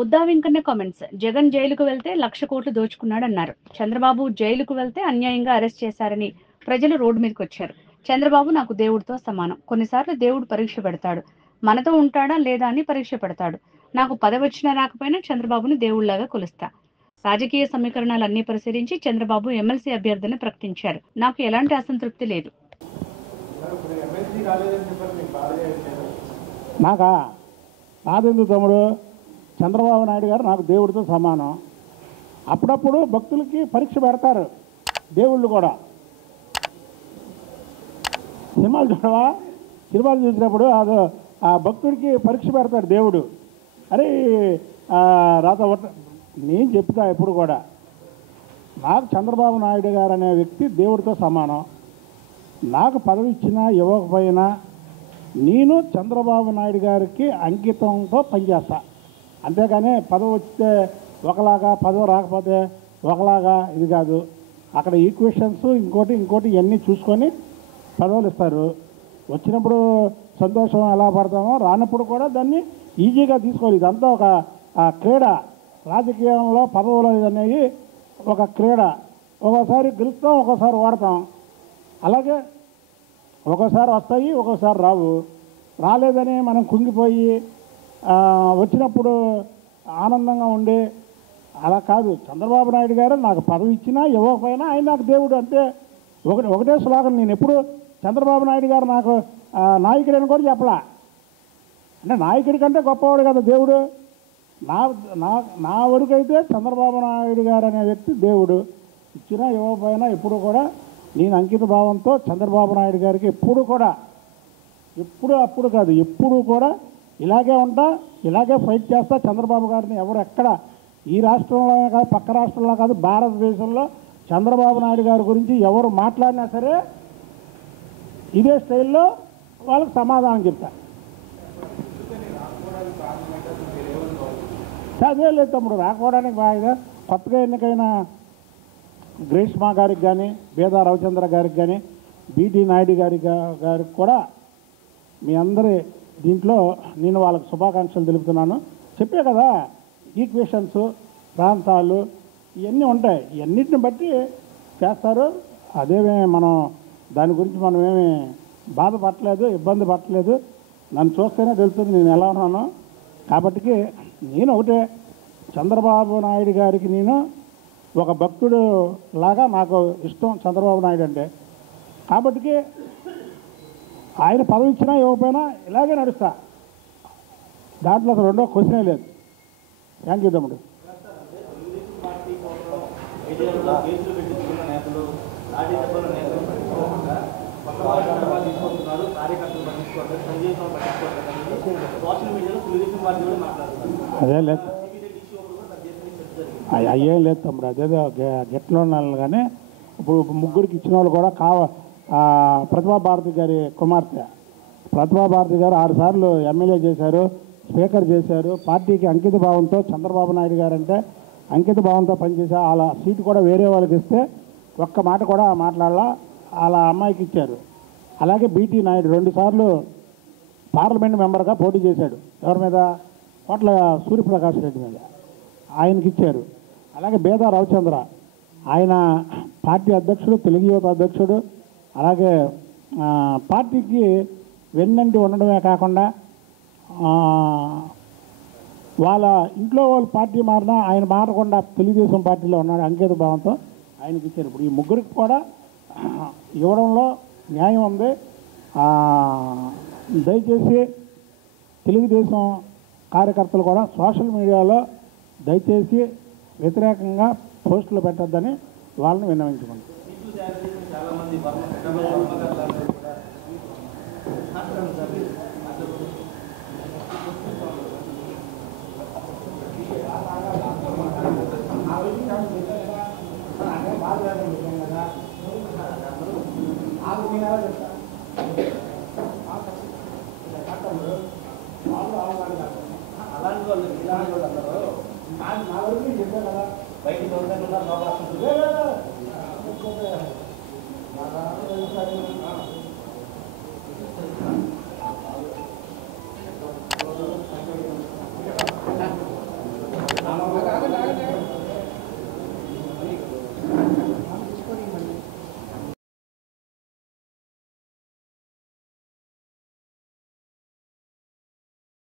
Buddha Venkanna comments. Jagan జైలుకు వెళ్తే 1,00,000 కోట్లు దోచుకున్నాడన్నారు. చంద్రబాబు జైలుకు వెళ్తే అన్యాయంగా అరెస్ట్ చేశారని ప్రజలు రోడ్డు మీదకి వచ్చారు. చంద్రబాబు నాకు దేవుడితో సమానం. కొన్నిసార్లు దేవుడు పరీక్ష పెడతాడు. మనతో ఉంటాడా లేదా అని పరీక్ష పెడతాడు. నాకు పదవి వచ్చినా రాకపోయినా చంద్రబాబుని దేవుళ్లాగా కొలుస్తా. రాజకీయ సమీకరణాలన్నీ పరిశీలించి చంద్రబాబు ఎమ్మెల్సీ అభ్యర్థిని ప్రకటించారు. నాకు ఎలాంటి అసంతృప్తి లేదు. నాకా నాదెందుకు తమ్ముడు, చంద్రబాబు నాయుడు గారు నాకు దేవుడితో సమానం. అప్పుడప్పుడు భక్తులకి పరీక్ష పెడతారు దేవుళ్ళు కూడా. సినిమాలు చూడవా? సినిమాలు చూసినప్పుడు అది ఆ భక్తుడికి పరీక్ష పెడతాడు దేవుడు. అరే రాత నేను చెప్తా ఎప్పుడు కూడా, నాకు చంద్రబాబు నాయుడు గారు అనే వ్యక్తి దేవుడితో సమానం. నాకు పదవి ఇచ్చినా ఇవ్వకపోయినా నేను చంద్రబాబు నాయుడు గారికి అంకితంతో పనిచేస్తా. అంతేగాని పదవి వస్తే ఒకలాగా, పదవి రాకపోతే ఒకలాగా ఇది కాదు. అక్కడ ఈక్వేషన్స్ ఇంకోటి ఇవన్నీ చూసుకొని పదవులు ఇస్తారు. వచ్చినప్పుడు సంతోషం ఎలా పడతామో, రానప్పుడు కూడా దాన్ని ఈజీగా తీసుకోవాలి. ఇదంతా ఒక క్రీడ. రాజకీయంలో పదవులు అనేవి ఒక క్రీడ. ఒక్కోసారి గెలుస్తాం, ఒక్కోసారి ఓడతాం. అలాగే ఒక్కోసారి వస్తాయి, ఒక్కోసారి రావు. రాలేదని మనం కుంగిపోయి వచ్చినప్పుడు ఆనందంగా ఉండి అలా కాదు. చంద్రబాబు నాయుడు గారు నాకు పదవి ఇచ్చినా ఇవ్వకపోయినా ఆయన నాకు దేవుడు. అంతే. ఒకటే స్లోగన్. నేను ఎప్పుడు చంద్రబాబు నాయుడు గారు నాకు నాయకుడని కూడా చెప్పలా. అంటే నాయకుడి కంటే గొప్పవాడు కదా దేవుడు. నా వరకు అయితే చంద్రబాబు నాయుడు గారు అనే వ్యక్తి దేవుడు. ఇచ్చినా ఇవ్వకపోయినా ఎప్పుడు కూడా నేను అంకిత భావంతో చంద్రబాబు నాయుడు గారికి ఎప్పుడు అప్పుడు కాదు, ఎప్పుడు కూడా ఇలాగే ఉంటా, ఇలాగే ఫైట్ చేస్తా. చంద్రబాబు గారిని ఎవరు ఎక్కడ ఈ రాష్ట్రంలో కాదు, పక్క రాష్ట్రంలో కాదు, భారతదేశంలో చంద్రబాబు నాయుడు గారి గురించి ఎవరు మాట్లాడినా సరే ఇదే స్టైల్లో వాళ్ళకి సమాధానం చెప్తా. అదే లేదు తమ్ముడు, రాకపోవడానికి బాగా కొత్తగా ఎన్నికైన గ్రీష్మా గారికి కానీ, బేదా రవిచంద్ర గారికి కానీ, బీటీ నాయుడు గారికి కూడా మీ అందరి దీంట్లో నేను వాళ్ళకి శుభాకాంక్షలు తెలుపుతున్నాను. చెప్పే కదా, ఈక్వేషన్స్, ప్రాంతాలు ఇవన్నీ ఉంటాయి. ఇవన్నిటిని బట్టి చేస్తారు. అదేమే మనం దాని గురించి మనం ఏమి బాధపడలేదు, ఇబ్బంది పట్టలేదు. నన్ను చూస్తేనే తెలుస్తుంది నేను ఎలా ఉన్నానో. కాబట్టి నేను ఒకటే, చంద్రబాబు నాయుడు గారికి నేను ఒక భక్తుడు లాగా నాకు ఇష్టం చంద్రబాబు నాయుడు అంటే. కాబట్టి ఆయన పదవి ఇచ్చినా ఇవ్వకపోయినా ఇలాగే నడుస్తా. దాంట్లో అసలు రెండో క్వశ్చనే లేదు. థ్యాంక్ యూ తమ్ముడు. అదే లేదు, అయ్యేం లేదు తమ్ముడు. అదేదో గెట్లో ఉన్నాను. కానీ ఇప్పుడు ముగ్గురికి ఇచ్చిన వాళ్ళు కూడా ప్రతిభా భారతి గారి కుమార్తె ప్రతిభా భారతి గారు 6 సార్లు ఎమ్మెల్యే చేశారు, స్పీకర్ చేశారు. పార్టీకి అంకిత భావంతో చంద్రబాబు నాయుడు గారు అంటే అంకిత భావంతో పనిచేశారు. అలా సీటు కూడా వేరే వాళ్ళకి ఇస్తే ఒక్క మాట కూడా మాట్లాడాల, అలా అమ్మాయికి ఇచ్చారు. అలాగే బీటీ నాయుడు 2 సార్లు పార్లమెంట్ మెంబర్గా పోటీ చేశాడు. ఎవరి మీద? కోట్ల సూర్యప్రకాష్ రెడ్డి మీద. ఆయనకి ఇచ్చారు. అలాగే బేదా రవిచంద్ర, ఆయన పార్టీ అధ్యక్షుడు, తెలుగు యువత అధ్యక్షుడు. అలాగే పార్టీకి వెన్నంటి ఉండడమే కాకుండా వాళ్ళ ఇంట్లో వాళ్ళు పార్టీ మారినా ఆయన మారకుండా తెలుగుదేశం పార్టీలో ఉన్నాడు. అంకిత భావంతో ఆయనకి ఇచ్చారు. ఇప్పుడు ఈ ముగ్గురికి కూడా ఇవ్వడంలో న్యాయం ఉంది. దయచేసి తెలుగుదేశం కార్యకర్తలు కూడా సోషల్ మీడియాలో దయచేసి వ్యతిరేకంగా పోస్టులు పెట్టద్దని వాళ్ళని విన్నవించుకుంటాం.